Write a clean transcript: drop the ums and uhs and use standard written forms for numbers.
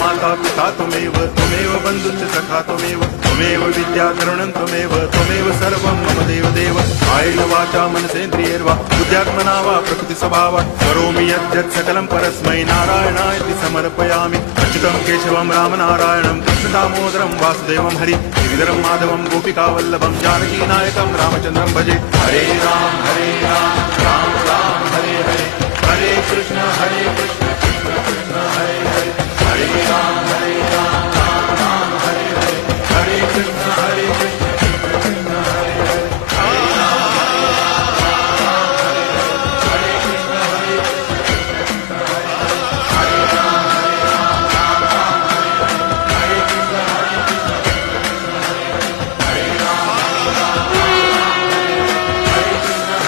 माता पिता त्वमेव त्वमेव बन्धुश्च सखा त्वमेव त्वमेव विद्या करुणं त्वमेव सर्वं मम देव कायेन वाचा मनसेन्द्रियैर्वा बुद्ध्यात्मना वा प्रकृतिस्वभावात् करोमि यद्यत् सकलं परस्मै नारायणायति समर्पयामि। अच्युतं केशवं रामनारायणं कृष्णदामोदरं वासुदेवं हरि गिरिधरं माधवं गोपिकावल्लभं जानकीनायकं रामचन्द्रं भजे। हरे राम